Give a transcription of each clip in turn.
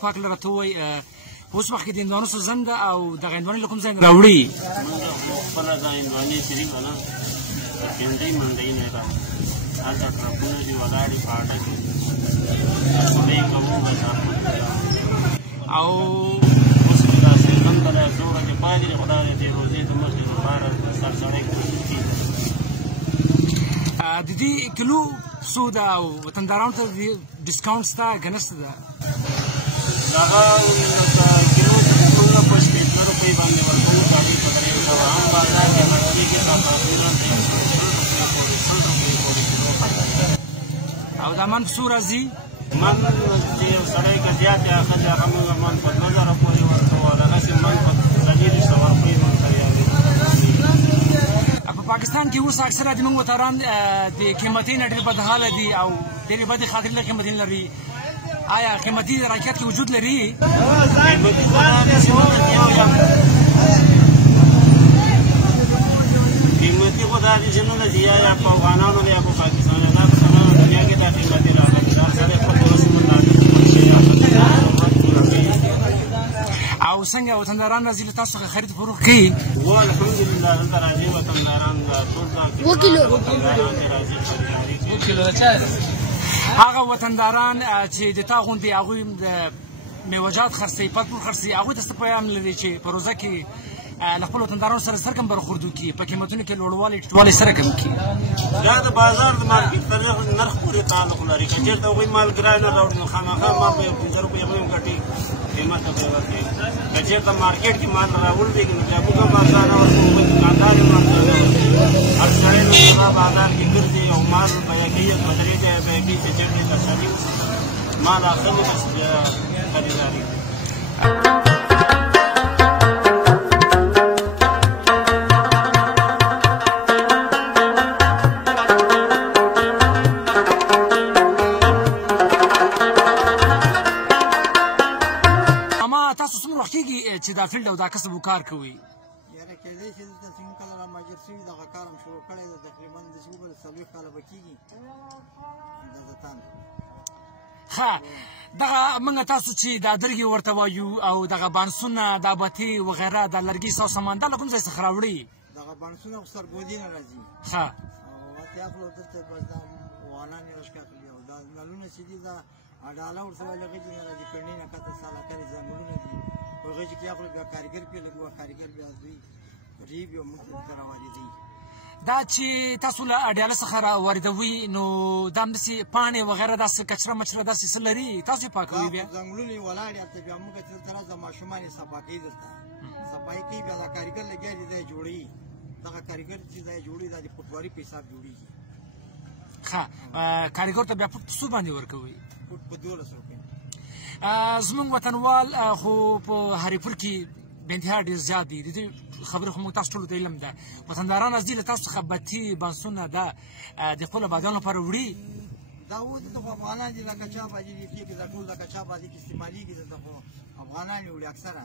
پاک لره ته ووایي اوس وخت کې د هندوانو سوځنده او دغه هندوانې له کوم ځای نه راوړي؟ خپله دا هندوانې چې دي که نه د پنځۍ منډۍ نه ده هلته ټرکونه دي ولاړې په اډه کې ډوډۍ کوو بس او اوس مې دا سیزن ته دا څو ورځې پاتې دي خو دا د دې روزې د مخکې لپاره سر سړی کوشش کېږي. د دې کیلو څو ده او وطندارانو ته ډسکاونټ شته که نشته ده؟ دغه کیلو موږ په شپېته روپۍ باندې ورکوو هغې په 300 هم بازار کې مړکېږي تقریبا 300 روپۍ پورې کیلو او دا من په څو راځي؟ من چې یو سړی که زیات یا ښه دی هغه موږ من په 2000 پورې ورکوو او دغسې من په 400 روپۍ من تیاروي. په پاکستان کې اوس اکثره د موږ وطنان د قیمتۍ نه ډېر بدحاله دي او ډېرې بدې خاطرې له قیمتۍ لري. آیا قیمتي راکټ کې وجود لري؟ قیمتي خو دا دي چې نه ده یا په افغانانو یا په پاکستانیانو دا په تمامه دنیا کې دا قیمتي راغلي دا سړی خپل ولس مندازي او څنګه وطنداران راځي له تاسو څخه خرید فروخت کوي؟ الحمدلله دلته راځي وطنداران ټول دا وطنداران چې راځي خریداري هغه وطنداران چې د تا غوندې هغوی د میوجات خرڅوي پتپور خرڅوي هغوی ته څه پیغام لري چې په روزه کې له خپلو وطندارانو سره سر کم برخورد وکړي په قیمتونو کې لوړوالی ټیټوالی سره کم کړي؟ دا د بازار د مارکېټ نرخ پورې تعلق لري که چېرته هغوی مال ګران نه راوړي نو خامخا مال به یو 15 روپۍ هم ګټي قیمت به یې ورکوي. که چېرته مارکېټ کې مال راوړېږي نو بیا موږ هم بازار نه ورکوو هغوی دوکاندار هم مال نه ورکوي. هر سړی نو دا بازار کې ګرځي او مال بیه کوي یا 2-3 ځایه بیه کوي چې چېرته تسلي وشي مال اخلي بس بیا خریداري کوي. چې دا فیلډ او دا کسب وکار کوي؟ یاره کېدای شي دلته چې موږ کله رامهاجر شوي دغه کار هم شروع کړی دی تقریبا د 40 کاله به کېږي د زتان. ښه دغه موږ تاسو چې دا درګې ورته وایو او دغه بانسونه دا بتې وغیره دا لرګي ساو سامان دا له کوم ځای څخه راوړي؟ دغه بانسونه خو سرګودي نه راځي. ښه او اتیا خو دلته بس دا افغانان یې راشکا کړي او دا نلونه چې دي دا اډاله ورته وایي هغې چې نه راځي کړنۍ نه کته سالکرې ځنګلونه دي هغې چې کیا خو بیا کارګر پرې لګوه کارګر بیا دوی ریب یو موږ ته راواردوي. دا چې تاسو له اډیاله څخه راواردوي نو دا همداسې پاڼې وغیره داسې کچره مچره داسې څه لري تاسو یې پاکوي بیا؟ ځنګلونه یې ولاړ هلته بیا موږ چې دلته راځه ماشومان یې صفا کوي دلته صفایي کوي بیا دا کارګر لګیا دي دا یې جوړوي دغه کارګر چې دا یې جوړوي دا د فوټواري په حساب جوړېږي. ښه کارګر ته بیا فوټ په څو باندې ورکوئ؟ فوټ په 1200 روپۍ. زموږ وطنوال خو په هریپور کې بې انتها ډېر زیات دي د دې خبرې خو موږ تاسو ټولو ته علم ده وطنداران راځي له تاسو څخه بتې بانسونه دا د خپلو آبادیانو لپاره وړي؟ دا اوس دلته خو افغانان دي لکه چا بازي دي کې دا ټول لکه چا بازي کې استعمالېږي دلته خو افغانان یې وړي اکثره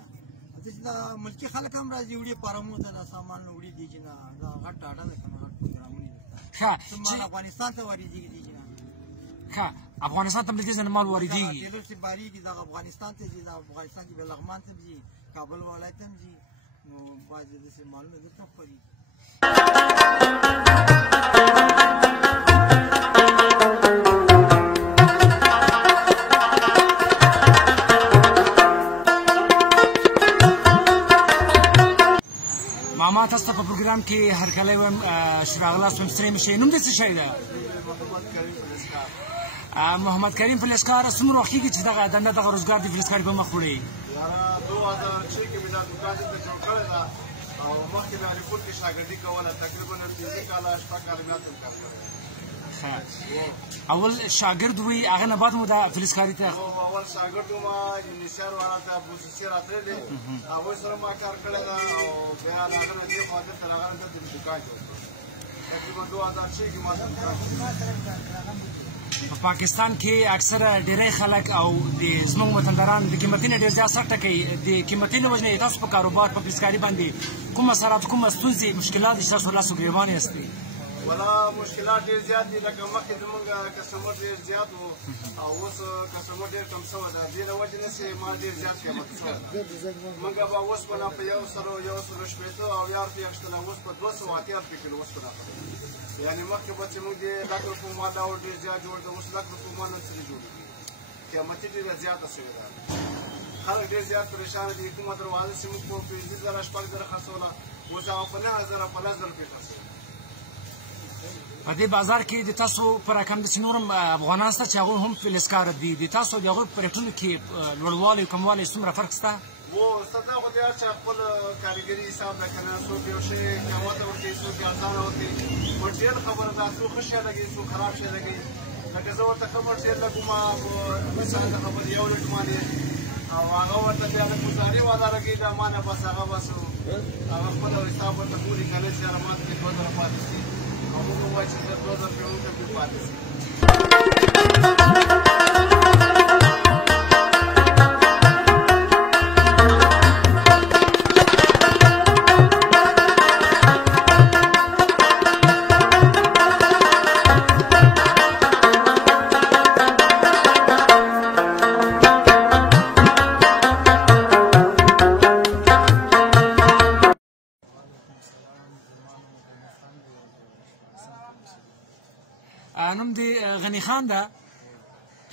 داسې چې دا ملکي خلک هم راځي وړي پارمو ته دا سامان وړي دي چې نه دا غټ ډاډه ده که نه غټ پروګرامونه ښه مال افغانستان ته واردېږي دي چې نه ښه افغانستان ته ملکي ځنه مال واردېږي دا چې باریږي دغه افغانستان ته ځي دا افغانستان کې بیا لغمان ته ځي کابل ولایت ته هم ځي نو بعضې داسې مالونه دلته خپرېږي. ماما تاسو ته په پروګرام کې هرکلی وایم چې راغلاست په مسترۍ مې شی نوم دې څه شی ده محمد کریم فلزکار څومره وخت کېږي چې دغه دنده دغه روزګار د فلزکاري په مخ وړي 2006 کې مې دا دوکان دلته جوړ کړی ده او مخکې مې هریپور کې شاګردي کوله تقریبا 15 کاله شپږ کاله مې هلته کار کړی اول شاګرد وي هغه نه بعد مو دا فلزکاري ته اول شاګرد وم انجینر والا ته بوسیسي راتللی هغوی سره ما کار کړی ده او بیا هغه نه دې خوا دلته راغلم دلته مې دوکان جوړ کړ تقریبا 2006 کې ما دوکان په پاکستان کې اکثره ډېری خلک او د زموږ وطنداران د قیمتي نه ډېر زیات سر ټکوي د قیمتي له وجې تاسو په کاروبار په فلزکاري باندې کوم اثرات کومه ستونزې مشکلات چې تاسو لاسو ګرېوان یاستئ ولا مشکلات ډېر زیات دي لکه مخکې زموږ کسټمر ډېر زیات و او اوس کسټمر ډېر کم شوی ده دې له وجې نه چې مال ډېر زیات قیمت شوی موږ به اوسپنه په 100 او 1 اخیستله اوس په 280 روپۍ کیلو اوسپنه یعنې مخکې به چې موږ د 100 روپو مال راوړ ډېر زیات جوړ ده اوس 100 روپو مال ورسره جوړېږي قیمتي ډېره زیاته شوې ده خلک ډېر زیات پریشانه دي کومه دروازه چې موږ په 15,000 شپږ خرڅوله اوس هغه په 9,000 په 10,000 روپۍ خرڅوي په دې بازار کې د تاسو په رقم داسې نور هم افغانان شته چې هغوی هم فلزکاره دي د تاسو د هغوی په ریټونو کې لوړوالی او کموالی څومره فرق شته استاد خو د هر چا خپل کاریګري حساب ده که نه څوک یو شی قیمته ورکوي څوک یې ارزانه ورکوي مټریل خبره ده څوک ښه شی لګوي څوک خراب شی لګوي لکه زه ورته ښه مټریل لګوم مثلا د خبرې 1 لیټ مانې او هغه ورته بیا لږ ګزارې والا لګوي دا مانه بس هغه بس هغه خپل حساب ورته ګوري که نه چې یاره ماته کې 2,000 پاتې شي او موږ ووایو چې 2,000 روپۍ موږ ته پرې پاتې شي نوم دې غني خان ده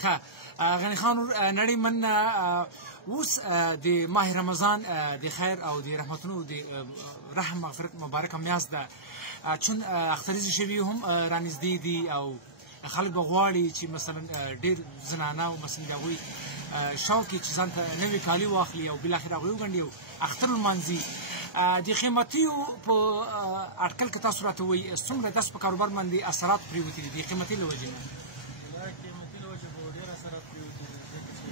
ښه غني خان نړیمن اوس د ماه رمضان د خیر او د رحمتونو د رحم مغفرت مبارکه میاشت ده چون اختریزې شوي هم رانږدې دي او خلک به غواړي چې مثلا ډېر زنانه او مثلا د هغوی شوق یې چې ځان ته نوي کالي واخلي او بالاخره هغوی وګنډي او اختر لمانځي د قیمتیو په اټکل کې تاسو راته وایي څومره داسې په کاروبار باندې اثرات پرېوتي دي د قیمتي له وجې نه قیمتي له وجې خو ډېر اثرات پرېوتي دي ځکه چې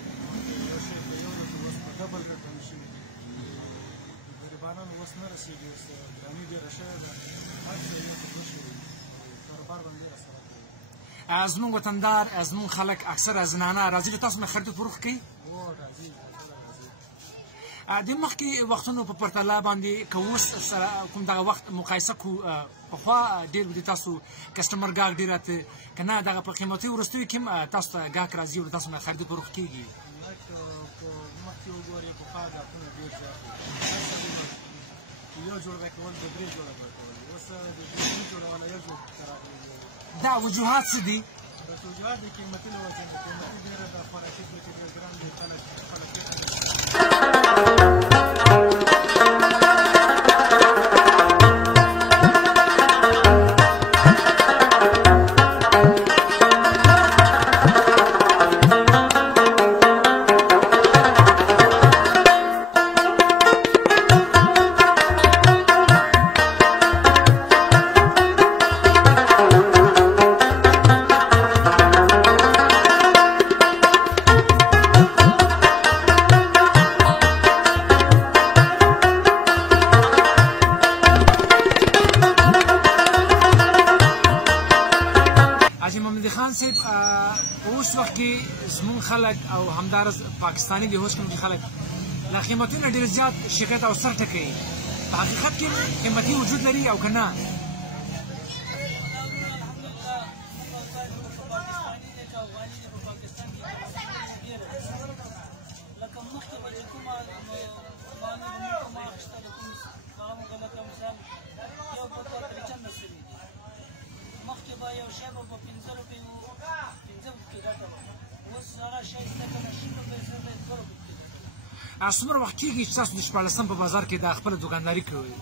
یو شی په یو ورځ اوس په ډبل ریټ باندې شوي دي غریبانو اوس نه رسېږي اوس ګراني ډېره شوې ده هر څه یو په دوه شوي کاروبار باندې ډېر اثرات پرېوتي زموږ وطندار زموږ خلک اکثره زنانه راځي له تاسو نه خرید و فروخت کوي راځي د مخکې وختونو په پرتله باندې که اوس سره کوم دغه وخت مقایسه کړو پخوا ډېر د تاسو کسټمر ګاهک ډېر راته که نه دغه په قیمتي وروستیو کې هم تاسو ته ګاهک راځي او د تاسو نه خرید فروخت کېږي مخکې وګورئ پخوا ګاهکونه ډېر زیات وو یو جوړ به کول 2-3 جوړه به کول اوس د 2 جوړونه یو جوړ ته راغلي دا وجوهات څه دي وجوهات د قیمتي له وجې نه قیمتي ډېره د خوراکي توکي ډېر ګران دي خلک اوس وخت کې زموږ خلک او همدارس پاکستاني د اوس کوم خلک له قیمتونو ډېر زیات شکایت او سر ټکوي په حقیقت کې قیمتي وجود لري او که نه یو په 3 سری دي مخکې به یو شی به په 15 روپۍ و 15 کې ګټه وه اوس هغه شی شته که نه شي په پیسې به 2 روپۍ کې ګټه څومره وخت کېږي چې تاسو د 14 په بازار کې د خپله دوکانداري کوئ؟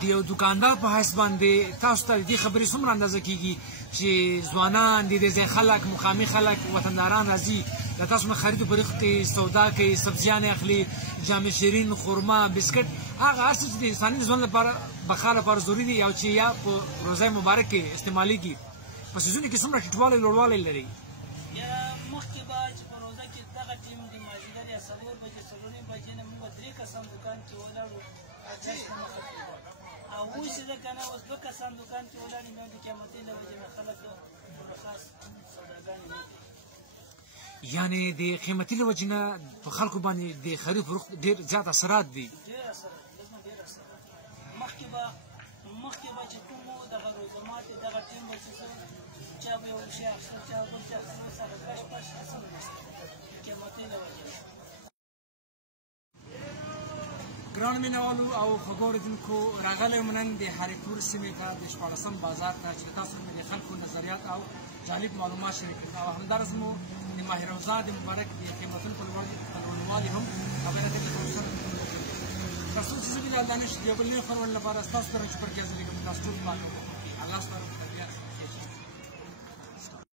د یو دوکاندار په حیث باندې تاسو ته د دې خبرې څومره اندازه کېږي چې ځوانان د دې ځای خلک مقامي خلک وطنداران راځي د تاسو نه خرید و فروخت کوي سودا کوي سبزیانې اخلي جامې شیرین خرما بسکټ هغه هر څه چې د انساني ژوند لپاره بقا لپاره ضروري دي او چې یا په روزه مبارک کې استعمالیږي په سیزون کې څومره ټیټوالی لوړوالی لري مخکې به چې په روزه کې دغه ټیم د مازدیګر یا 4 بجې 4 بجې نه موږ 3 کسان دوکان کې ولاړو او اوس چې ده که نه اوس 2 کسان دوکان کې ولاړ یو د قیامتۍ له وجې نه خلک خاص سوداګانې نه کوي یعنې د قیمتي له وجې نه په خلکو باندې د خرید فروخت ډېر زیات اثرات دي ډېر اثرات ډېر اثرات مخکې به چې کوم و دغه روزه ماتې دغه ټیم به چې چا به یو شی اخیستل چا به بل شی اخیستل اوس هغه کش پش هڅه نه نشته د قیمتۍ له وجې نه ګرانو مینهوالو او خوږو اورېدونکو راغلی یم نن د هریپور سیمې ته د 14 بازار ته چې تاسو مې د خلکو نظریات او جالب معلومات شریک کړل او همدارس مو د ماه روزه د مبارک د قیمتونو په لوړوالي هم خبره کوي تر څو چې زه د الله نه شي د یو بل لوی خپرونې لپاره ستاسو سره چې پر کې حاضرېږم تاسو ټول پاتې الله ستاسو